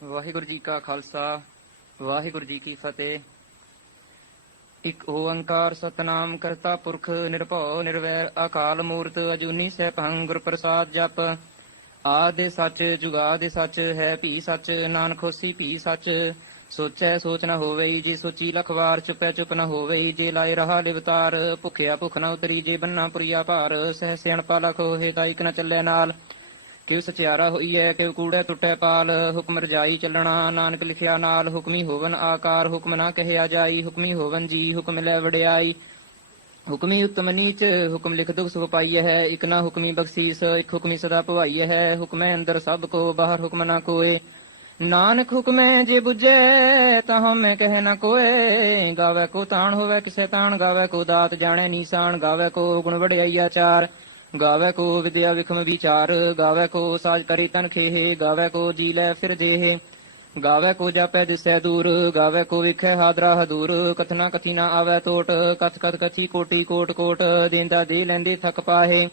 ਵਾਹਿਗੁਰੂ ਜੀ ਕਾ ਖਾਲਸਾ ਵਾਹਿਗੁਰੂ ਜੀ ਕੀ ਫਤਿਹ। ਇਕ ਓੰਕਾਰ ਸਤਨਾਮ ਕਰਤਾ ਪੁਰਖ ਨਿਰਭਉ ਨਿਰਵੈਰ ਅਕਾਲ ਮੂਰਤ ਅਜੂਨੀ ਸੈਭੰ ਗੁਰ ਪ੍ਰਸਾਦ ਜਪ। ਆਦਿ ਸੱਚ ਜੁਗਾਦਿ ਸੱਚ ਹੈ ਭੀ ਸੱਚ ਨਾਨਕ ਹੋਸੀ ਭੀ ਸੱਚ। ਸੋਚੈ ਸੋਚ ਨ ਹੋਵਈ ਜੇ ਸੋਚੀ ਲਖਵਾਰ ਚੁਪੈ ਚੁਪ ਨ ਹੋਵਈ ਜੇ ਲਾਏ ਰਹਾ ਲਿਵਤਾਰ। ਭੁਖਿਆ ਭੁਖ ਨ ਉਤਰੀ ਜੇ ਬੰਨਾ ਪੁਰੀਆ ਭਾਰ ਸਹਿ ਸਿਆਣਪਾ ਲਖ ਹੋਏ ਤਾਂ ਇਕ ਨ ਚੱਲੇ ਨਾਲ। ਕਿਉ ਸਚਿਆਰਾ ਹੋਈਐ ਕਿਉ ਕੂੜੈ ਟੁੱਟੈ ਪਾਲ। ਹੁਕਮ ਰਜਾਈ ਚੱਲਣਾ ਨਾਨਕ ਲਿਖਿਆ ਨਾਲ। ਹੁਕਮੀ ਹੋਵਨ ਆਕਾਰ ਹੁਕਮ ਨਾ ਕਹਿਆ ਜਾਈ। ਹੁਕਮੀ ਹੋਵਨ ਜੀ ਹੁਕਮ ਲੈ ਵਡਿਆਈ। ਹੁਕਮੀ ਉਤਮ ਨੀਚ ਹੁਕਮ ਲਿਖ ਦੁਖ ਸੁਖ ਪਾਈਐ ਹੈ। ਇਕ ਨਾ ਹੁਕਮੀ ਬਖਸ਼ੀਸ ਇਕ ਹੁਕਮੀ ਸਦਾ ਭਵਾਈਐ ਹੈ। ਹੁਕਮੈ ਅੰਦਰ ਸਭ ਕੋ ਬਾਹਰ ਹੁਕਮ ਨਾ ਕੋਏ। ਨਾਨਕ ਹੁਕਮੈ ਜੇ ਬੁਝੈ ਤਾਂ ਹਉਮੈ ਕਹਿ ਨ ਕੋਏ। ਗਾਵੈ ਕੋ ਤਾਣ ਹੋਵੈ ਕਿਸੇ ਤਾਣ ਗਾਵੈ ਕੋ ਦਾਤ ਜਾਣੈ ਨੀਸਾਨ। ਗਾਵੈ ਕੋ ਗੁਣ ਵਡਿਆਈ ਆਚਾਰ ਗਾਵੈ ਕੋ ਵਿਦਿਆ ਵਿਖਮ ਵਿਚਾਰ। ਗਾਵੈ ਕੋ ਸਾਜ ਕਰੀ ਤਨ ਖੇਹ ਗਾਵੈ ਕੋ ਜੀ ਲੈ ਫਿਰ ਜੇਹ। ਗਾਵੈ ਕੋ ਜਾਪੈ ਦਿਸੈ ਦੂਰ ਗਾਵੈ ਕੋ ਵਿਖੈ ਹਾਦਰਾ ਹਦੂਰ। ਕਥਨਾ ਕਥੀ ਨਾ ਆਵੈ ਟੋਟ ਕਥ ਕਥ ਕਥੀ ਕੋਟੀ ਕੋਟ ਕੋਟ। ਦੇਂਦਾ ਦੇ ਲੈਂਦੇ ਥਕ ਪਾਹੇ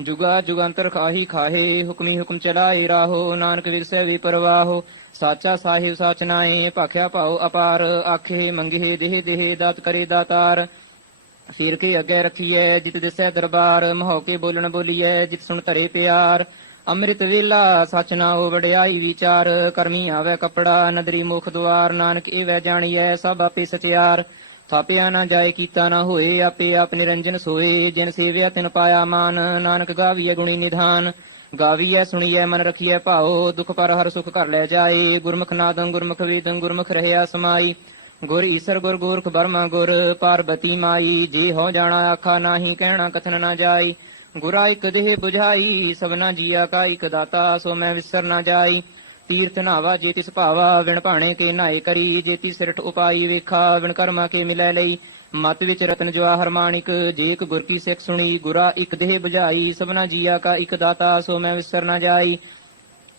ਜੁਗਾ ਜੁਗੰਤਰ ਖਾਹੀ ਖਾਹੇ। ਹੁਕਮੀ ਹੁਕਮ ਚਲਾਏ ਰਾਹੋ ਨਾਨਕ ਵਿਰਸੈ ਵੀ ਪਰਵਾਹੋ। ਸਾਚਾ ਸਾਹਿਬ ਸਾਚ ਨਾਏ ਭਾਖਿਆ ਭਾਉ ਅਪਾਰ। ਆਖੇ ਮੰਗੇ ਦੇਹ ਦੇਹ ਦਾਤ ਕਰੇ ਦਾਤਾਰ। ਫਿਰ ਕੇ ਅੱਗੇ ਰੱਖੀਐ ਜਿਤ ਦਿਸੈ ਦਰਬਾਰ। ਮਹੋ ਕੇ ਬੋਲਣ ਬੋਲੀਐ ਜਿਤ ਸੁਣ ਧਰੇ ਪਿਆਰ। ਅੰਮ੍ਰਿਤ ਵੇਲਾ ਸਚ ਨਾਉ ਵਡਿਆਈ ਵਿਚਾਰ। ਕਰਮੀ ਆਵੈ ਕੱਪੜਾ ਨਦਰੀ ਮੁਖ ਦੁਆਰ। ਨਾਨਕ ਏਵੈ ਜਾਣੀਐ ਸਭ ਆਪੇ ਸਚਿਆਰ। ਥਾਪਿਆ ਨਾ ਜਾਏ ਕੀਤਾ ਨਾ ਹੋਏ ਆਪੇ ਆਪ ਨਿਰੰਜਨ ਸੋਏ। ਜਿਨ ਸੇਵਿਆ ਤਿਨ ਪਾਇਆ ਮਾਨ ਨਾਨਕ ਗਾਵੀਐ ਗੁਣੀ ਨਿਧਾਨ। ਗਾਵੀਐ ਸੁਣੀਐ ਮਨ ਰਖੀਐ ਭਾਉ ਦੁਖ ਪਰ ਹਰ ਸੁਖ ਘਰ ਲੈ ਜਾਏ। ਗੁਰਮੁਖ ਨਾਦੰ ਗੁਰਮੁਖ ਵੇਦੰ ਗੁਰਮੁਖ ਰਹਿਆ ਸਮਾਈ। ਗੁਰ ਈਸਰ ਗੁਰ ਗੋਰਖ ਬਰਮਾ ਗੁਰ ਪਾਰਬਤੀ ਮਾਈ। ਜੇ ਹੋ ਜਾਣਾ ਆਖਾ ਨਾਹੀ ਕਹਿਣਾ ਕਥਨ ਨਾ ਜਾਈ। ਗੁਰਾ ਇਕ ਦੇਹ ਬੁਝਾਈ ਸਭਨਾ ਜੀਆ ਕਾ ਇਕ ਦਾਤਾ। ਸੋ ਮੈਂ ਵਿਸਰ ਨਾ ਜਾਈ। ਤੀਰਥ ਨਾਵਾ ਜੇ ਤਿਸ ਭਾਵਾ ਵਿਣ ਭਾਣੇ ਕੇ ਨਾਏ ਕਰੀ। ਜੇ ਤੀ ਸਿਰਠ ਉਪਾਈ ਵੇਖਾ ਵਿਣ ਕਰਮਾ ਕੇ ਮਿਲੈ ਲਈ। ਮਤ ਵਿੱਚ ਰਤਨ ਜਵਾਹਰ ਮਾਣਿਕ ਜੇ ਇਕ ਗੁਰ ਕੀ ਸਿੱਖ ਸੁਣੀ। ਗੁਰਾ ਇਕ ਦੇਹ ਬੁਝਾਈ ਸਭਨਾ ਜੀਆ ਕਾ ਇਕ ਦਾਤਾ। ਸੋ ਮੈਂ ਵਿਸਰ ਨਾ ਜਾਈ।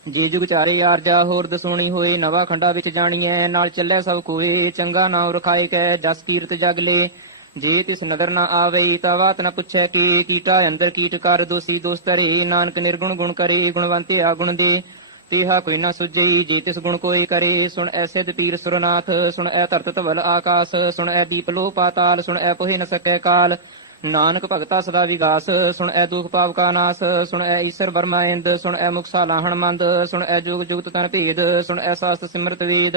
ਜੇ ਜੁਗ ਚਾਰੇ ਆਰਜਾ ਹੋਰ ਦਸੂਣੀ ਹੋਏ। ਨਵਾ ਖੰਡਾ ਵਿੱਚ ਜਾਣੀਐ ਨਾਲ ਚੱਲੈ ਸਭ ਕੋਏ। ਚੰਗਾ ਨਾਉ ਰਖਾਏ ਕੈ ਜਸ ਕੀਰਤ ਜਗ ਲੇ। ਜੇ ਤਿਸ ਨਦਰ ਨਾ ਆਵਈ ਤਾਂ ਬਾਤ ਨ ਪੁੱਛੈ ਕੇ। ਕੀਟਾ ਅੰਦਰ ਕੀਟ ਕਰ ਦੋਸੀ ਦੋਸ ਧਰੇ। ਨਾਨਕ ਨਿਰਗੁਣ ਗੁਣ ਕਰੇ ਗੁਣਵੰਤੇ ਆਗੁਣ ਦੇ। ਤੇਹਾ ਕੋਈ ਨਾ ਸੁਝਈ ਜੇ ਤਿਸ ਗੁਣ ਕੋਇ ਕਰੇ। ਸੁਣ ਐ ਸਿਧ ਪੀਰ ਸੁਰਨਾਥ ਸੁਣ ਐ ਧਰਤ ਧਵਲ ਆਕਾਸ। ਸੁਣ ਐ ਦੀਪ ਲੋ ਪਾਤਾਲ ਸੁਣ ਐ ਪੋਹਿ ਨ ਸਕੈ ਕਾਲ। ਨਾਨਕ ਭਗਤਾ ਸਦਾ ਵਿਗਾਸ ਸੁਣ ਐ ਦੁਖ ਪਾਪ ਕਾ ਨਾਸ। ਸੁਣ ਐ ਈਸਰ ਬਰਮਾ ਇੰਦ ਸੁਣ ਐ ਮੁਕਸਾ ਲਾਹਣ ਮੰਦ। ਸੁਣ ਐ ਜੁਗ ਜੁਗਤ ਤਨ ਭੇਦ ਸੁਣ ਐ ਸਾਸਤ ਸਿਮਰਤ ਵੇਦ।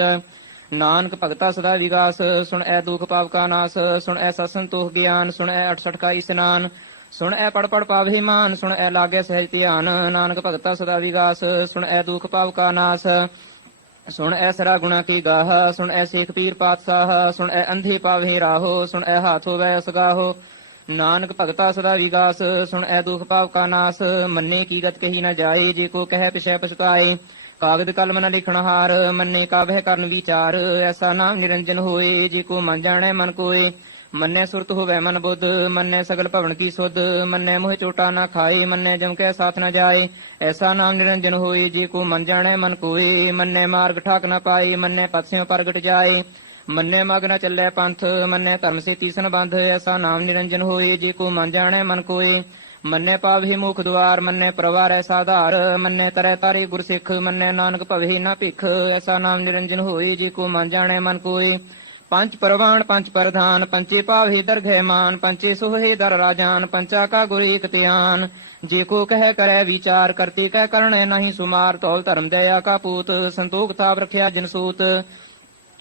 ਨਾਨਕ ਭਗਤਾ ਸਦਾ ਵਿਗਾਸ ਸੁਣ ਐ ਦੁਖ ਪਾਪ ਕਾ ਨਾਸ। ਸੁਣ ਐ ਸਤ ਸੰਤੋਖ ਗਿਆਨ ਸੁਣ ਐ 68 ਕਾ ਇਸਨਾਨ। ਸੁਣ ਐ ਪੜ ਪੜ ਪਾਵਹਿ ਮਾਨ ਸੁਣ ਐ ਲਾਗੈ ਸਹਿਜ ਧਿਆਨ। ਨਾਨਕ ਭਗਤਾ ਸਦਾ ਵਿਗਾਸ ਸੁਣ ਐ ਦੁਖ ਪਾਪ ਕਾ ਨਾਸ। ਸੁਣ ਐ ਸਰਾ ਗੁਣਾ ਕੀ ਗਾਹ ਸੁਣ ਐ ਸੇਖ ਪੀਰ ਪਾਤਸ਼ਾਹ। ਸੁਣ ਐ ਅੰਧੇ ਪਾਵਹਿ ਰਾਹੋ ਸੁਣ ਐ ਹਾਥ ਹੋਵੈ ਅਸਗਾਹੋ। ਨਾਨਕ ਭਗਤਾ ਸਦਾ ਵਿਗਾਸ ਸੁਣ ਐ ਦੁਖ ਪਾਪ ਕਾ ਨਾਸ। ਮੰਨੇ ਕੀ ਗਤ ਕਹੀ ਨ ਜਾਏ ਜੇ ਕੋ ਕਹਿ ਪਿਛੈ ਪਛਤਾਏ। ਕਾਗਦ ਕਲਮ ਨ ਲਿਖਣ ਹਾਰ ਮੰਨੇ ਕਾਬਹਿ ਕਰਨ ਵਿਚਾਰ। ਐਸਾ ਨਾਮ ਨਿਰੰਜਨ ਹੋਏ ਜੇ ਕੋ ਮਨ ਜਾਣੈ ਮਨ ਕੋਏ। ਮੰਨੈ ਸੁਰਤ ਹੋਵੈ ਮਨ ਬੁੱਧ ਮੰਨੈ ਸਗਲ ਭਵਨ ਕੀ ਸੁਧ। ਮੰਨੈ ਮੋਹਿ ਚੋਟਾ ਨਾ ਖਾਏ ਮੰਨੈ ਜਮ ਕੈ ਸਾਥ ਨ ਜਾਏ। ਐਸਾ ਨਾਮ ਨਿਰੰਜਨ ਹੋਏ ਜੇ ਕੋ ਮਨ ਜਾਣੈ ਮਨ ਕੋਏ। ਮੰਨੈ ਮਾਰਗ ਠਾਕ ਨ ਪਾਏ ਮੰਨੈ ਪਥਿਓ ਪ੍ਰਗਟ ਜਾਏ। ਮੰਨੈ ਮਗ ਨ ਚੱਲੈ ਪੰਥ ਮੰਨੈ ਧਰਮ ਸੇ ਤੀਸਨ ਬੰਧ। ਐਸਾ ਨਾਮ ਨਿਰੰਜਨ ਹੋਏ ਜੇ ਕੋ ਮਨ ਜਾਣੈ ਮਨ ਕੋਏ। ਮੰਨੈ ਪਾਵਹਿ ਮੁਖ ਦੁਆਰ ਮੰਨੈ ਪ੍ਰਵਾਰੈ ਸਾਧਾਰ। ਮੰਨੈ ਤਰੈ ਤਾਰੇ ਗੁਰ ਸਿੱਖ ਮੰਨੈ ਨਾਨਕ ਭਵਹਿ ਨਾ ਭਿਖ। ਐਸਾ ਨਾਮ ਨਿਰੰਜਨ ਹੋਏ ਜੇ ਕੋ ਮਨ ਜਾਣੈ ਮਨ ਕੋਏ। ਪੰਚ ਪਰਵਾਣ ਪੰਚ ਪ੍ਰਧਾਨ ਪੰਚੇ ਪਾਵਹਿ ਦਰਗਹਿ ਮਾਨ। ਪੰਚੇ ਸੋਹੇ ਦਰ ਰਾਜਾਨ ਪੰਚਾ ਕਾ ਗੁਰ ਏਕ ਧਿਆਨ। ਜੇ ਕੋ ਕਹਿ ਕਰੈ ਵਿਚਾਰ ਕਰਤੇ ਕਹਿ ਕਰਣੈ ਨਾਹੀ ਸੁਮਾਰ। ਧੌਲ ਧਰਮ ਦਇਆ ਕਾ ਪੂਤ ਸੰਤੋਖ ਥਾਪ ਰਖਿਆ ਜਿਨ ਸੂਤ।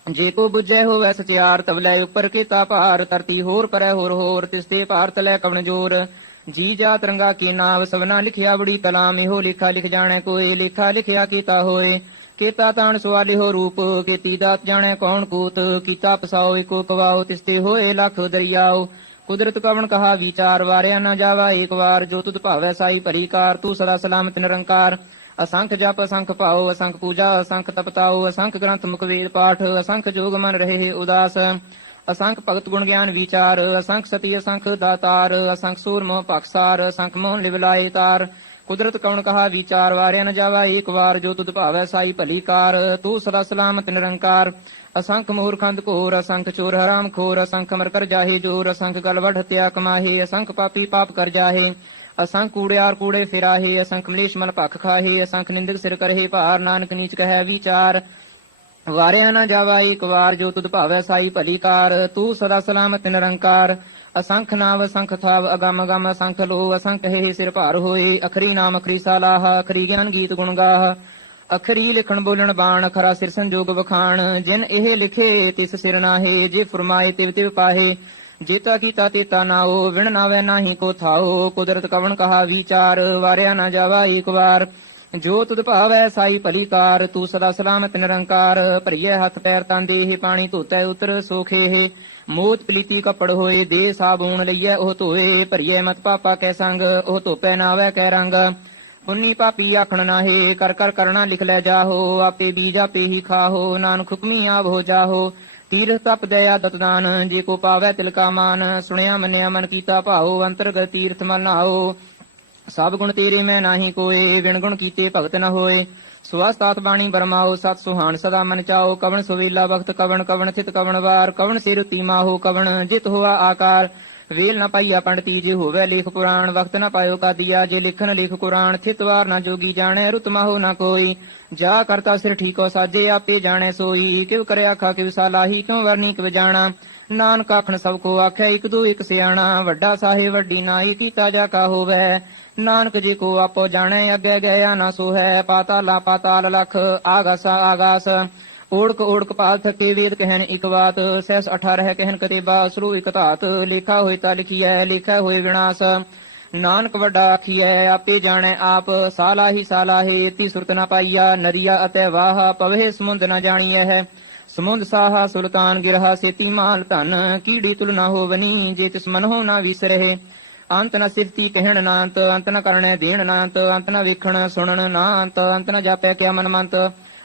ਜੇ ਕੋ ਬੁਝੈ ਹੋਵੈ ਸਚਿਆਰ ਤਵਲੇ ਉੱਪਰ ਕੀਤਾ ਭਾਰ। ਧਰਤੀ ਹੋਰ ਪਰੈ ਹੋਰ ਹੋਰ ਤਿਸਤੇ ਭਾਰ ਤਲੈ ਕਵਣ ਜੋਰ। ਜੀ ਜਾਤ ਰੰਗਾ ਕੀ ਨਾਵ ਸਭਨਾ ਲਿਖਿਆ ਬੜੀ ਕਲਾਮ। ਇਹੋ ਲੇਖਾ ਲਿਖ ਜਾਣੈ ਕੋਏ ਲੇਖਾ ਲਿਖਿਆ ਕੀਤਾ ਹੋਏ। ਕੀਤਾ ਤਾਣ ਸਵਾਲਿਹੋ ਰੂਪ ਕੀਤੀ ਦਾਤ ਜਾਣੈ ਕੌਣ ਕੂਤ। ਕੀਤਾ ਪਸਾਓ ਏਕੋ ਕਵਾਓ ਤਿਸਤੇ ਹੋਏ ਲੱਖ ਦਰਿਆਓ। ਕੁਦਰਤ ਕਵਣ ਕਹਾ ਵਿਚਾਰ ਵਾਰਿਆ ਨਾ ਜਾਵਾ ਏਕ ਵਾਰ। ਜੋ ਤੁਧ ਭਾਵੈ ਸਾਈ ਭਲੀ ਕਾਰ ਤੂੰ ਸਦਾ ਸਲਾਮਤ ਨਿਰੰਕਾਰ। ਅਸੰਖ ਜਪ ਅਸੰਖ ਭਾਉ ਅਸੰਖ ਪੂਜਾ ਅਸੰਖ ਤਪਤਾਉ। ਅਸੰਖ ਗ੍ਰੰਥ ਮੁਖ ਵੇਦ ਪਾਠ ਅਸੰਖ ਜੋਗ ਮਨ ਰਹੇ ਉਦਾਸ। ਅਸੰਖ ਭਗਤ ਗੁਣ ਗਿਆਨ ਵਿਚਾਰ ਅਸੰਖ ਸਤੀ ਅਸੰਖ ਦਾਤਾਰ। ਅਸੰਖ ਸੂਰ ਮੋਹ ਭਖਸਾਰ ਅਸੰਖ ਮੋਹ ਲਿਵ ਲਾਏ ਤਾਰ। ਕੁਦਰਤ ਕਵਣ ਕਹਾ ਵਿਚਾਰ ਵਾਰਿਆ ਨ ਜਾਵਾ ਏਕ ਵਾਰ। ਜੋ ਤੁਧ ਭਾਵੈ ਸਾਈ ਭਲੀ ਕਾਰ ਤੂੰ ਸਦਾ ਸਲਾਮਤ ਨਿਰੰਕਾਰ। ਅਸੰਖ ਮੂਰਖੰਦ ਘੋਰ ਅਸੰਖ ਚੋਰ ਹਰਾਮ ਖੋਰ। ਅਸੰਖ ਅਮਰ ਕਰ ਜਾਹੇ ਜੋਰ ਅਸੰਖ ਗਲ ਵਡ ਹਤਿਆ ਕਮਾਹੇ। ਅਸੰਖ ਪਾਪੀ ਪਾਪ ਕਰ ਜਾਹੇ ਅਸੰਖ ਕੂੜਿਆਰ ਕੂੜੇ ਫਿਰਾਹੇ। ਅਸੰਖ ਮਲੇਸ਼ ਮਲ ਭਖ ਖਾਹੇ ਅਸੰਖ ਨਿੰਦਕ ਸਿਰ ਕਰਹੇ ਭਾਰ। ਨਾਨਕ ਨੀਚ ਕਹੈ ਵਿਚਾਰ ਵਾਰਿਆ ਨਾ ਜਾਵਾ ਇੱਕ ਵਾਰ, ਜੋ ਤੁਧ ਭਾਵੈ ਸਾਈ ਭਲੀ ਕਾਰ। ਤੂੰ ਸਦਾ ਸਲਾਮਤ ਨਿਰੰਕਾਰ, ਅਸੰਖ ਨਾਮ ਅਸੰਖ ਥਾਵ, ਅਗੰਮ ਅਗੰਮ ਅਸੰਖ ਲੋ। ਅਸੰਖ ਹੈ ਸਿਰ ਭਾਰ ਹੋਏ, ਅਖਰੀ ਨਾਮ ਅਖਰੀ ਸਾਲਾਹ। ਅਖਰੀ ਗਿਆਨ ਗੀਤ ਗੁਣ ਗਾਹ, ਅਖਰੀ ਲਿਖਣ ਬੋਲਣ ਬਾਣ। ਖਰਾ ਸਿਰ ਸੰਜੋਗ ਵਖਾਣ, ਜਿਨ ਇਹ ਲਿਖੇ ਤਿਸ ਸਿਰ ਨਾਹੇ। ਜੇ ਫਰਮਾਏ ਤਿਵ ਤਿਵ ਪਾਹੇ, ਜੇਤਾ ਕੀਤਾ ਤੇਤਾ ਨਾਓ। ਵਿਣ ਨਾਵੈ ਨਾਹੀ ਕੋ ਥਾਓ, ਕੁਦਰਤ ਕਵਣ ਕਹਾ ਵਿਚਾਰ। ਵਾਰਿਆ ਨਾ ਜਾਵਾ ਇੱਕ ਵਾਰ, ਜੋ ਤੁਧ ਭਾਵੈ ਸਾਈ ਭਲੀ ਕਾਰ। ਤੂੰ ਸਦਾ ਸਲਾਮਤ ਨਿਰੰਕਾਰ, ਭਰੀਏ ਹੱਥ ਪੈਰ ਤਨ ਦੇਹ। ਪਾਣੀ ਧੋਤੈ ਉਤਰ ਸੋਖੇ, ਮੋਚ ਪਲੀਤੀ ਕੱਪੜ ਹੋਏ। ਦੇ ਸਾਬੂਨ ਲਈਐ ਉਹ ਧੋਏ, ਭਰੀਏ ਮਤ ਪਾਪਾ ਕੈ ਸੰਗ। ਉਹ ਧੋਪੈ ਨਾਵੈ ਕੈ ਰੰਗ, ਪੁੰਨੀ ਪਾਪੀ ਆਖਣ ਨਾਹੇ। ਕਰ ਕਰ ਕਰਣਾ ਲਿਖ ਲੈ ਜਾਹੋ, ਆਪੇ ਬੀਜ ਆਪੇ ਹੀ ਖਾਹੋ। ਨਾਨਕ ਹੁਕਮੀ ਆਪ ਹੋ ਜਾਹੋ, ਤੀਰਥ ਤਪ ਦਇਆ ਦਤਦਾਨ। ਜੇ ਕੋ ਪਾਵੈ ਤਿਲਕਾ ਮਾਨ, ਸੁਣਿਆ ਮੰਨਿਆ ਮਨ ਕੀਤਾ ਭਾਓ। ਅੰਤਰਗਤ ਤੀਰਥ ਮਲ ਨਾਓ, ਸਭ ਗੁਣ ਤੇਰੇ ਮੈਂ ਨਾਹੀ ਕੋਏ। ਵਿਣ ਗੁਣ ਕੀਤੇ ਭਗਤ ਨ ਹੋਏ, ਸਵਾਸਤਾਤ ਬਾਣੀ ਬਰਮਾਓ। ਸਤ ਸੁਹਾਣ ਸਦਾ ਮਨ ਚਾਓ, ਕਵਣ ਸੁਵੇਲਾ ਵਕਤ ਕਵਣ। ਕਵਣ ਥਿਤ ਕਵਣ ਵਾਰ, ਕਵਣ ਸਿਰ ਤੀਮਾ ਹੋ ਕਵਣ। ਜਿਤ ਹੋਆ ਆਕਾਰ, ਵੇਲ ਨ ਪਾਈਆ ਪੰਡਤੀ। ਜੇ ਹੋਵੇ ਲੇਖ ਪੁਰਾਣ, ਵਕਤ ਨ ਪਾਇਓ ਕਾਦੀਆ। ਜੇ ਲਿਖਨ ਲੇਖ ਕੁਰਾਨ, ਥਿਤ ਵਾਰ ਨ ਜੋਗੀ ਜਾਣੈ। ਰੁਤ ਮਾਹੋ ਨ ਕੋਈ, ਜਾ ਕਰਤਾ ਸਿਰ ਠੀਕੋ ਸਾਜੇ। ਆਪੇ ਜਾਣੈ ਸੋਈ, ਕਿਵ ਕਰੇ ਆਖਾ ਕਿਵ ਸਾਲਾਹੀ। ਕਿਉ ਵਰਨੀ ਕਿਵ ਜਾਣਾ, ਨਾਨਕ ਆਖਣ ਸਭ ਕੋ ਆਖੈ। ਇੱਕ ਦੋ ਇੱਕ ਸਿਆਣਾ, ਵੱਡਾ ਸਾਹਿਬ ਵੱਡੀ ਨਾਈ। ਕੀਤਾ ਜਾ ਕਾ ਹੋਵੈ, ਨਾਨਕ ਜੀ ਕੋ ਆਪੋ ਜਾਣੈ। ਅੱਗੇ ਗਿਆ ਨਾ ਸੋ ਹੈ, ਪਾਤਾਲਾ ਪਾਤਾਲ ਲਖ। ਆਗਾਸ ਆਗਾਸ, ਓੜਕ ਓੜਕ ਪਾਲ ਥਕੇ। ਵੇਦ ਕਹਿਨ ਇੱਕ ਬਾਤ, ਸਹਿਸ 18 ਕਹਿਨ ਕਤੇਬਾ। ਸਰੂ ਇੱਕ ਧਾਤ, ਲੇਖਾ ਹੋਏ ਤਾ ਲਿਖੀਐ। ਲੇਖਾ ਹੋਏ ਵਿਨਾਸ਼, ਨਾਨਕ ਵੱਡਾ ਆਖੀਐ। ਆਪੇ ਜਾਣੈ ਆਪ, ਸਾਲਾਹੀ ਸਾਲਾਹੇ। ਤੀ ਸੁਰਤ ਨ ਪਾਈਆ, ਨਰੀਆ ਅਤੇ ਵਾਹ। ਪਵਹਿ ਸਮੁੰਦ ਨ ਜਾਣੀਐ ਹੈ, ਸਮੁੰਦ ਸਾਹਾ ਸੁਲਤਾਨ ਗਿਰਹਾ। ਸੇਤੀ ਮਾਲ ਧਨ, ਕੀੜੀ ਤੁਲ ਨ ਹੋਵਨੀ। ਜੇ ਤਿਸ ਮਨ ਹੋ ਨ ਵਿਸਰਹਿ, ਅੰਤ ਨ ਸਿਰਤੀ ਕਹਿਣ ਨਾ ਅੰਤ। ਅੰਤ ਨ ਕਰਣੈ ਦੇਣ ਨਾ ਅੰਤ, ਅੰਤ ਨ ਵੇਖਣ ਸੁਣਨ ਨਾ ਅੰਤ। ਅੰਤ ਨ ਜਾਪੈ ਕਿਆ ਮਨ ਮੰਤ,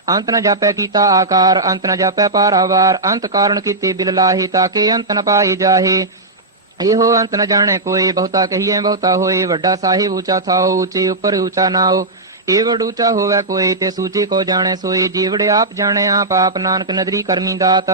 ਅੰਤ ਨ ਜਾਪੈ ਕੀਤਾ ਆਕਾਰ। ਅੰਤ ਨ ਜਾਪੈ ਪਾਰਾਵਾਰ, ਅੰਤ ਕਾਰਨ ਕੀਤੇ ਬਿਲ ਲਾਹੇ। ਤਾਕੇ ਅੰਤ ਨ ਪਾਏ ਜਾਹੇ, ਇਹੋ ਅੰਤ ਨ ਜਾਣੈ ਕੋਏ। ਬਹੁਤਾ ਕਹੀਐ ਬਹੁਤਾ ਹੋਏ, ਵੱਡਾ ਸਾਹਿਬ ਊਚਾ ਥਾਓ। ਉੱਚੇ ਉੱਪਰ ਊਚਾ ਨਾਓ, ਏਵੜ ਊਚਾ ਹੋਵੈ ਕੋਏ। ਤੇ ਸੂਚੇ ਕੋ ਜਾਣੈ ਸੋਏ, ਜੀਵੜੇ ਆਪ ਜਾਣੈ ਆਪ। ਆਪ ਨਾਨਕ ਨਦਰੀ ਕਰਮੀ ਦਾਤ,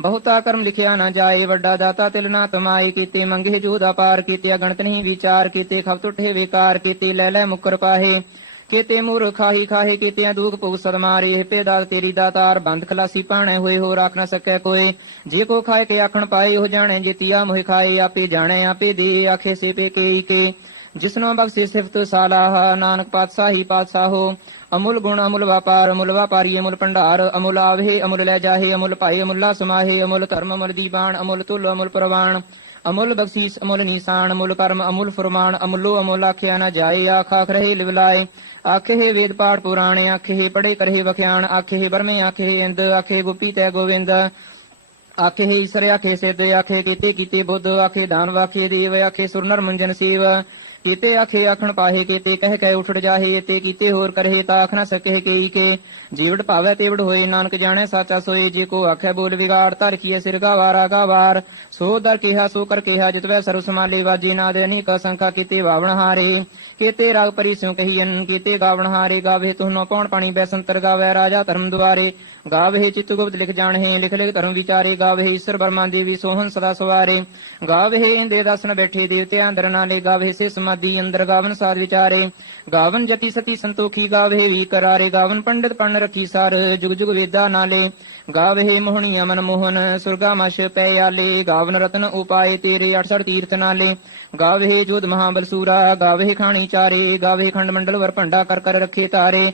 ਬਹੁਤਾ ਕਰਮ ਲਿਖਿਆ ਨਾ ਜਾਏ। ਵੱਡਾ ਦਾਤਾ ਤਿਲ ਨਾ ਤਮਾਏ, ਕੀਤੇ ਮੰਗੇ ਜੋਧ ਅਪਾਰ। ਕੀਤੇ ਅਗਣਤ ਨਹੀਂ ਵਿਚਾਰ, ਕੀਤੇ ਖਪਤ ਉਠੇ ਵੇਕਾਰ। ਕੀਤੇ ਲੈ ਲੈ ਮੁਕਰ ਪਾਹੇ, ਕੀਤੇ ਮੂਰ ਖਾਹੀ ਖਾਹੇ। ਕੀਤੇ ਦੁਖ ਭੁਗ ਸਦ ਮਾਰੇ, ਪੇ ਦਾਤ ਤੇਰੀ ਦਾਤਾਰ। ਬੰਦ ਖਲਾਸੀ ਪਾਣੈ ਹੋਏ, ਹੋ ਰਾਖ ਨਾ ਸਕੈ ਕੋਏ। ਜੇ ਕੋ ਖਾਏ ਕੇ ਆਖਣ ਪਾਏ, ਉਹ ਜਾਣੈ ਜੇਤੀਆ ਮੋਹਿ ਖਾਏ। ਆਪੇ ਜਾਣੈ ਆਪੇ ਦੇ, ਆਖੇ ਸੇ ਪੇ ਕੇ ਕੇ। ਜਿਸਨੋ ਬਖਸ਼ੇ ਸਿਫਤ ਸਾਲਾਹ, ਨਾਨਕ ਪਾਤਸ਼ਾਹੀ ਪਾਤਸ਼ਾਹੋ। ਅਮੁਲ ਗੁਣ ਅਮੁਲ ਵਾਪਾਰ, ਅਮੁਲ ਵਾਪਾਰੀ ਅਮੁਲ ਭੰਡਾਰ। ਅਮੁਲ ਆਵਹਿ ਅਮੁਲ ਲੈ ਜਾਹੇ, ਅਮੁਲ ਭਾਈ ਅਮੁੱਲਾ ਸਮਾਹੇ। ਅਮੁਲ ਧਰਮ ਅਮੁਲ ਦੀਬਾਨ, ਅਮੁਲ ਤੁਲ ਅਮੁਲ ਪ੍ਰਵਾਨ। ਅਮੁਲ ਬਖਸ਼ੀਸ ਅਮੁਲ ਨੀਸਾਨ, ਅਮੁਲ ਕਰਮ ਅਮੁਲ ਫਰਮਾਨ। ਅਮੁਲੋ ਅਮੁਲ ਆਖਿਆ ਨਾ ਜਾਏ, ਆਖ ਆਖ ਰਹੇ ਲਿਵਲਾਏ। ਆਖੇ ਵੇਦ ਪਾਠ ਪੁਰਾਣੇ, ਆਖੇ ਪੜੇ ਕਰੇ ਵਖਿਆਣ। ਆਖੇ ਬਰਮੇ ਆਖੇ ਇੰਦ, ਆਖੇ ਗੁਪੀ ਤੈ ਗੋਵਿੰਦ। ਆਖੇ ਈਸਰ ਆਖੇ ਸਿੱਧ, ਆਖੇ ਕੀਤੇ ਕੀਤੇ ਬੁੱਧ। ਆਖੇ ਦਾਨਵ ਆਖੇ ਦੇਵ, ਆਖੇ ਸੁਰ ਨਰ ਮੁੰਜਨ ਸੀਵ। ਕੀਤੇ ਆਖੇ ਆਖਣ ਪਾਹੇ, ਕੀਤੇ ਕਹਿ ਕਹਿ ਉਠੜ ਜਾਹੇ। ਤੇ ਕੀਤੇ ਹੋਰ ਕਰਹਿ, ਤਾ ਆਖ ਨਾ ਸਕਹਿ ਕੇਈ ਕੇ। ਜੀਵੜ ਭਾਵੈ ਤੇਵੜ ਹੋਏ, ਨਾਨਕ ਜਾਣੈ ਸਾਚਾ ਸੋਏ। ਜੇ ਕੋ ਆਖੈ ਬੋਲ ਵਿਗਾੜ, ਧਰ ਕੀਏ ਸਿਰ ਗਾਵਾਰਾ ਗਾਵਾਰ। ਸੋ ਦਰ ਕਿਹਾ ਸੋ ਕਰ ਕਿਹਾ, ਜਿਤਵੈ ਸਰੁ ਸਮਾਲੇ ਵਾਜੇ। ਨਾਦ ਅਨੇਕ ਸੰਖਾ, ਕੀਤੇ ਵਾਵਣ ਹਾਰੇ। ਕੀਤੇ ਰਾਗ ਪਰੀ ਸਿਉ ਕਹੀਐਨ, ਕੀਤੇ ਗਾਵਣ ਹਾਰੇ। ਗਾਵੇ ਤੁਹਨੋ ਪੌਣ ਪਾਣੀ ਬੈਸੰਤਰ, ਗਾਵੈ ਰਾਜਾ ਧਰਮ ਦੁਆਰੇ। ਗਾਵਹਿ ਚਿਤ ਗੁਪਤ ਲਿਖ ਜਾਣਹਿ, ਲਿਖ ਲਿਖ ਧਰਮ ਵਿਚਾਰੇ। ਗਾਵਹਿ ਈਸਰ ਬਰਮਾ ਦੇਵੀ ਸੋਹਨ ਸਦਾ ਸਵਾਰੇ। ਗਾਵਹਿ ਇੰਦੇ ਦਸਨ ਬੈਠੇ ਦੇਵਤੇ ਅੰਦਰ ਨਾਲੇ। ਗਾਵਹਿ ਸੇ ਸਮਾਧੀ ਅੰਦਰ, ਗਾਵਨ ਸਾਧ ਵਿਚਾਰੇ। ਗਾਵਨ ਜਤੀ ਸਤੀ ਸੰਤੋਖੀ, ਗਾਵਹਿ ਵੀ ਕਰਾਰੇ। ਗਾਵਨ ਪੰਡਿਤ ਪੰਨ ਰੱਖੀ ਸਰ, ਜੁਗ ਜੁਗ ਵੇਦਾ ਨਾਲੇ। ਗਾਵਹਿ ਮੋਹਣੀਆ ਮਨ ਮੋਹਨ, ਸੁਰਗਾ ਮਸ਼ ਪੈ ਆਲੇ। ਗਾਵਨ ਰਤਨ ਉਪਾਏ ਤੇਰੇ, 68 ਤੀਰਥ ਨਾਲੇ। ਗਾਵਹਿ ਜੋਧ ਮਹਾਬਲ ਸੂਰਾ, ਗਾਵਹਿ ਖਾਣੀ ਚਾਰੇ। ਗਾਵਹਿ ਖੰਡ ਮੰਡਲ ਵਰ ਭੰਡਾ ਕਰ ਕਰ ਰੱਖੇ ਤਾਰੇ।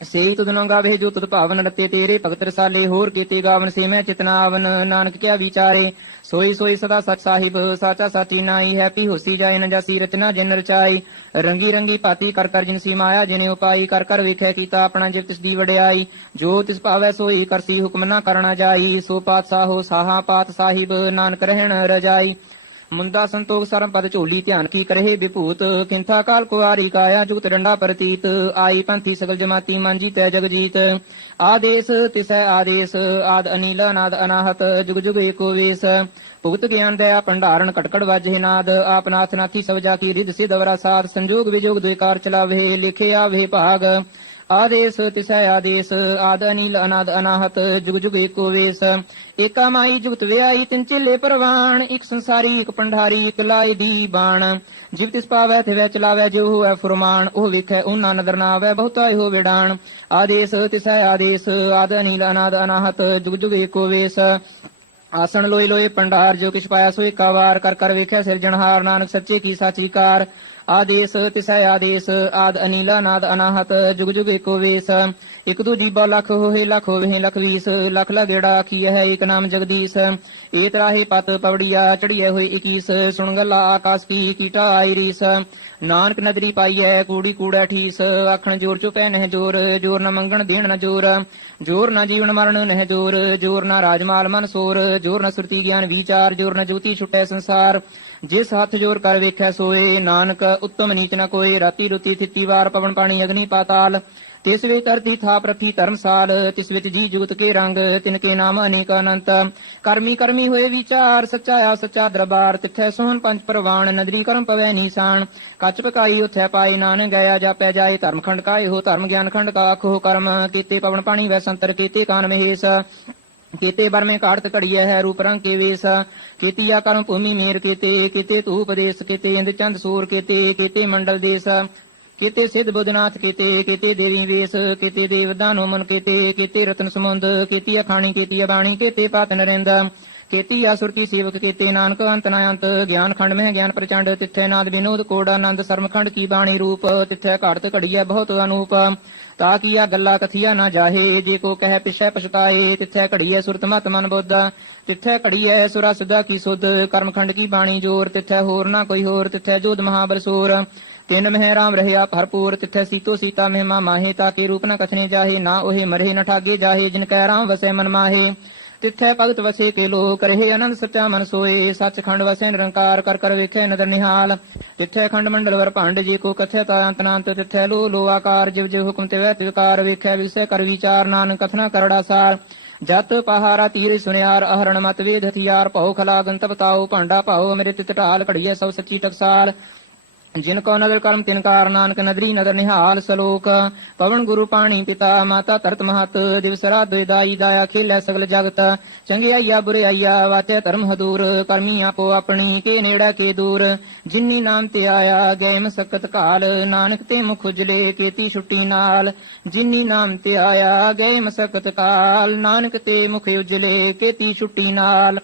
ਸੇਈ ਤੁਧ ਨ ਗਾਵੇ ਜੋ ਤੁਧ ਭਾਵਨ ਰਤੇ ਤੇਰੇ। ਭਗਤ ਰਸਾਲੇ ਹੋਰ ਕੀਤੇ, ਗਾਵਨ ਸੇ ਮੈਂ ਚਿਤਨਾਵਨ। ਨਾਨਕ ਕਿਆ ਵਿਚਾਰੇ, ਸੋਈ ਸੋਈ ਸਦਾ ਸਚ ਸਾਹਿਬ। ਸਾਚਾ ਸਾਚੀ ਨਾਈ, ਹੈਪੀ ਹੋਸੀ ਜਾਏ ਨ ਜਾਸੀ ਰਚਨਾ ਜਿਨ ਰਚਾਈ। ਰੰਗੀ ਰੰਗੀ ਭਾਤੀ ਕਰ ਕਰ ਜਿਨਸੀ ਮਾਇਆ, ਜਿਨੇ ਉਪਾਈ ਕਰ ਕਰ ਵੇਖੈ ਕੀਤਾ ਆਪਣਾ। ਜਿਵ ਤਿਸ ਦੀ ਵਡਿਆਈ, ਜੋ ਤਿਸ ਭਾਵੈ ਸੋਈ ਕਰਸੀ। ਹੁਕਮ ਨਾ ਕਰਨਾ ਜਾਈ, ਸੋ ਪਾਤਸ਼ਾਹੋ ਸਾਹਾ ਪਾਤ ਸਾਹਿਬ। ਨਾਨਕ ਰਹਿਣ ਰਜਾਈ, ਮੁੰਦਾ ਸੰਤੋਖ ਸਰਮ ਪਦ ਝੋਲੀ। ਧਿਆਨ ਕੀ ਕਰਹਿ ਵਿਭੂਤ, ਕਿੰਥਾ ਕਾਲ ਕੁਆਰੀ। ਕਾਇਆ ਜੁਗਤ ਡੰਡਾ ਪ੍ਰਤੀਤ, ਆਈ ਪੰਥੀ ਸਗਲ ਜਮਾਤੀ। ਮਨ ਜੀਤੈ ਜਗ ਜੀਤ, ਆਦੇਸ ਤਿਸੈ ਆਦੇਸ। ਆਦ ਅਨੀਲ ਅਨਾਦ ਅਨਾਹਤ, ਜੁਗ ਜੁਗ ਏਕੋ ਵੇਸ। ਭੁਗਤ ਗਿਆਨ ਦਇਆ ਭੰਡਾਰਨ, ਕਟਕੜ ਵਾਜੇ ਨਾਦ। ਆਪ ਨਾਥ ਨਾਥੀ ਸਭ ਜਾ ਕੀ ਰਿਧ ਸਿਧ ਅਵਰਾ ਸਾਧ। ਸੰਜੋਗ ਵਿਜੋਗ ਦੁਇ ਕਾਰ ਚਲਾਵੇ, ਲਿਖੇ ਆਵੇ ਭਾਗ। ਆਦੇਸ ਤਿਸੈ ਆਦੇਸ ਆਦ ਅਨੀਲ ਅਨਾਦ ਅਨਾਹਤ ਜੁਗ ਜੁਗ ਏਕੋ ਵੇਸ। ਏਕਾ ਮਾਈ ਜੁਗਤ ਵਿਆਈ ਤਿਨ ਚੇਲੇ ਪ੍ਰਵਾਨ ਇੱਕ ਸੰਸਾਰੀ ਇੱਕ ਪੰਡਾਰੀ ਇੱਕ ਲਾਏ ਦੀ ਬਾਣ। ਜਿਵ ਤਿਸ ਪਾਵੈ ਤਿਵੈ ਚਲਾਵੈ ਜਿਉ ਹੋਵੈ ਫੁਰਮਾਨ ਉਹ ਵੇਖੈ ਉਹਨਾਂ ਨਦਰ ਨਾ ਆਵੈ ਬਹੁਤਾ ਇਹੋ ਵਿਡਾਣ। ਆਦੇਸ ਤਿਸੈ ਆਦੇਸ ਆਦ ਅਨੀਲ ਅਨਾਦ ਅਨਾਹਤ ਜੁਗ ਜੁਗ ਏਕੋ ਵੇਸ। ਆਸਣ ਲੋਏ ਲੋਏ ਪੰਡਾਰ ਜੋ ਕਿਛ ਪਾਇਆ ਸੋ ਏਕਾ ਵਾਰ ਕਰ ਕਰ ਵੇਖਿਆ ਸਿਰਜਣਹਾਰ ਨਾਨਕ ਸੱਚੇ ਕੀ ਸਾਚੀ ਕਾਰ। ਆਦੇਸ ਤਿਸੈ ਆਦੇਸ ਆਦ ਅਨੀਲ ਅਨਾਦ ਅਨਾਹਤ ਜੁਗ ਜੁਗ ਏਕੋ ਵੇਸ। ਇਕ ਦੂ ਜੀਬਾ ਲੱਖ ਹੋਏ ਲੱਖ ਹੋਵੇ ਲੱਖ ਵੀਸ ਲੱਖ ਲਗੇੜਾ ਆਖੀਐ ਹੈ ਏਕ ਨਾਮ ਜਗਦੀਸ਼। ਏਤ ਰਾਹੇ ਪਤ ਪਵੜੀਆ ਚੜੀਐ ਹੋਏ 21 ਸੁਣ ਗੱਲਾ ਆਕਾਸ ਕੀ ਕੀਟਾ ਆਈ ਰੀਸ। ਨਾਨਕ ਨਦਰੀ ਪਾਈਐ ਕੂੜੀ ਕੂੜਾ ਠੀਸ ਆਖਣ ਜੋਰ ਚੁਪੈ ਨਹਿ ਜੋਰ ਜੋਰ ਨ ਮੰਗਣ ਦੇਣ ਨ ਜੋਰ ਜੋਰ ਨ ਜੀਵਨ ਮਰਨ ਨਹਿ ਜੋਰ ਜੋਰ ਨ ਰਾਜਮਾਲ ਮਨ ਸੋਰ ਜੋਰ ਨ ਸੁਰਤੀ ਗਿਆਨ ਵਿਚਾਰ ਜੋਰ ਨ ਜੋਤੀ ਛੁਟੈ ਸੰਸਾਰ। ਜਿਸ ਹੱਥ ਜੋਰ ਕਰ ਵੇਖੈ ਸੋਏ ਨਾਨਕ ਉੱਤਮ ਨੀਚ ਨ ਕੋਏ। ਰਾਤੀ ਰੁਤੀ ਥਿੱਤੀ ਵਾਰ ਪਵਨ ਪਾਣੀ ਅਗਨੀ ਪਾਤਾਲ ਤਿਸ ਵਿੱਚ ਧਰਤੀ ਥਾਪ ਰੱਖੀ ਧਰਮਸਾਲ ਤਿਸ ਵਿੱਚ ਜੀ ਜੁਗਤ ਕੇ ਰੰਗ ਤਿਨ ਕੇ ਨਾਮ ਅਨੇਕ ਅਨੰਤ। ਕਰਮੀ ਕਰਮੀ ਹੋਏ ਵਿਚਾਰ ਸੱਚਾ ਆ ਸੱਚਾ ਦਰਬਾਰ ਤਿੱਥੈ ਸੋਹਣ ਪੰਜ ਪ੍ਰਵਾਨ ਨਦਰੀ ਕਰਮ ਪਵੈ ਨੀਸਾਨ। ਕੱਚ ਪਕਾਈ ਉਥੈ ਪਾਏ ਨਾਨਕ ਗਿਆ ਜਾਪੈ ਜਾਏ ਧਰਮ ਖੰਡ ਕਾਏ ਹੋ ਧਰਮ ਗਿਆਨ ਖੰਡ ਕਾ ਆਖੋ ਕਰਮ ਕੀਤੇ ਪਵਨ ਪਾਣੀ ਵੈ ਸੰਤਰ ਕੀਤੇ ਕਾਨ ਮਹੇਸ਼। ਕੀਤੇ ਬਰਮੇ ਘਾੜਤ ਘੜੀਐ ਹੈ ਰੂਪ ਰੰਗ ਕੇ ਵੇਸ ਕੀਤੀਆ ਕਰਮ ਭੂਮੀ ਮੇਰ ਕੀਤੇ ਤੂ ਉਪਦੇਸ਼ ਕੀਤੇ ਇੰਦ ਚੰਦ ਸੂਰ ਕੀਤੇ ਮੰਡਲ ਦੇਸ ਕੀਤੇ ਸਿੱਧ ਬੁੱਧਨਾਥ ਕੀਤੇ ਦੇਵੀ ਵੇਸ ਕੀਤੇ ਦੇਵ ਦਾਨੋ ਮਨ ਕੀਤੇ ਰਤਨ ਸਮੁੰਦ ਕੀਤੀ ਅਖਾਣੀ ਕੀਤੀ ਬਾਣੀ ਕੀਤੇ ਪਾਤ ਨਰਿੰਦ ਕੀਤੀ ਆਸੁਰਤੀ ਸੇਵਕ ਕੀਤੇ ਨਾਨਕ ਅੰਤ ਨ ਅੰਤ ਗਿਆਨ ਖੰਡ ਮਹਿ ਗਿਆਨ ਪ੍ਰਚੰਡ ਤਿੱਥੈ ਨਾਦ ਵਿਨੋਦ ਕੋੜ ਆਨੰਦ ਸਰਮਖੰਡ ਕੀ ਬਾਣੀ ਰੂਪ ਤਿੱਥੈ ਘਾੜਤ ਘੜੀਐ ਬਹੁਤ ਅਨੂਪ। ਤਾ ਕੀਆ ਗੱਲਾ ਕਥੀਆ ਨਾ ਜਾਹੇ ਜੇ ਕੋ ਕਹਿ ਪਿਛੈ ਪਛਤਾਏ ਤਿੱਥੈ ਘੜੀਐ ਸੁਰਤ ਮਤ ਮਨ ਬੁੱਧ ਤਿੱਥੈ ਘੜੀਐ ਸੁਰਾ ਸੁਦਾ ਕੀ ਸੁਧ ਕਰਮਖੰਡ ਕੀ ਬਾਣੀ ਜੋਰ ਤਿੱਥੈ ਹੋਰ ਨਾ ਕੋਈ ਹੋਰ ਤਿੱਥੈ ਜੋਧ ਮਹਾਬਲਸੂਰ। ਤਿੰਨ ਮਹਿ ਰਾਮ ਰਹਿਆ ਭਰਪੂਰ ਤਿੱਥੈ ਸੀਤੋ ਸੀਤਾ ਮਹਿਮਾ ਮਾਹੇ ਤਾਕੇ ਰੂਪ ਨ ਕਥਨੇ ਜਾਹੇ ਨਾ ਉਹੇ ਮਰੇ ਨ ਠਾਗੇ ਜਾਹੇ ਜਿਨ ਕੈ ਰਾਮ ਵਸੈ ਮਨ ਮਾਹੇ। ਤਿੱਥੈ ਭਗਤ ਵਸੇ ਕੇ ਲੋਕ ਰਹੇ ਆਨੰਦ ਸੱਚਾ ਮਨ ਸੋਏ ਸੱਚਖੰਡ ਵਸੈ ਨਿਰੰਕਾਰ ਕਰ ਕਰ ਵੇਖੈ ਨਦਰ ਨਿਹਾਲ। ਤਿੱਥੈ ਖੰਡ ਮੰਡਲ ਵਰ ਭੰਡ ਜੇ ਕੋ ਕਥੈ ਤਾ ਅੰਤ ਨਾਂਤ ਤਿੱਥੈ ਲੋ ਲੋ ਆਕਾਰ ਜਿਵ ਜਿਵ ਹੁਕਮ ਤੇ ਵੈ ਤਿਵਕਾਰ ਵੇਖੈ ਵਿਸੈ ਕਰ ਵਿਚਾਰ ਨਾਨਕ ਕਥਨਾ ਕਰੜਾ ਸਾਰ। ਜਤ ਪਹਾਰਾ ਤੀਰ ਸੁਨਿਆਰ ਅਹਰਣ ਮਤ ਵੇਦ ਹਥਿਆਰ ਭਉ ਖਲਾਗਨ ਤਪਤਾਉ ਭਾਂਡਾ ਭਾਉ ਅੰਮ੍ਰਿਤ ਢਾਲ ਘੜੀਐ ਸਭ ਸੱਚੀ ਟਕਸਾਲ। ਜਿਨ ਕੋ ਨਦਰ ਕਰਮ ਤਿਨਕਾਰ ਨਾਨਕ ਨਦਰੀ ਨਦਰ ਨਿਹਾਲ ਸਲੋਕ। ਪਵਨ ਗੁਰੂ ਪਾਣੀ ਪਿਤਾ ਮਾਤਾ ਧਰਤ ਮਹਤ ਦਿਵਸ ਰਾਤ ਦਾਈ ਦਾਇਆ ਖੇਲੈ ਸਗਲ ਜਗਤ ਚੰਗਿਆਈਆ ਬੁਰਿਆਈਆ ਵਾਚੈ ਧਰਮ ਹਦੂਰ ਕਰਮੀ ਆਪੋ ਆਪਣੀ ਕੇ ਨੇੜਾ ਕੇ ਦੂਰ। ਜਿਨੀ ਨਾਮ ਤੇ ਆਇਆ ਗਏ ਮਸਕਤ ਕਾਲ ਨਾਨਕ ਤੇ ਮੁਖ ਉਜਲੇ ਕੀਤੀ ਛੁੱਟੀ ਨਾਲ। ਜਿਨੀ ਨਾਮ ਤੇ ਆਇਆ ਗਏ ਮਸਕਤ ਕਾਲ ਨਾਨਕ ਤੇ ਮੁਖ ਉਜਲੇ ਕੀਤੀ ਛੁੱਟੀ ਨਾਲ।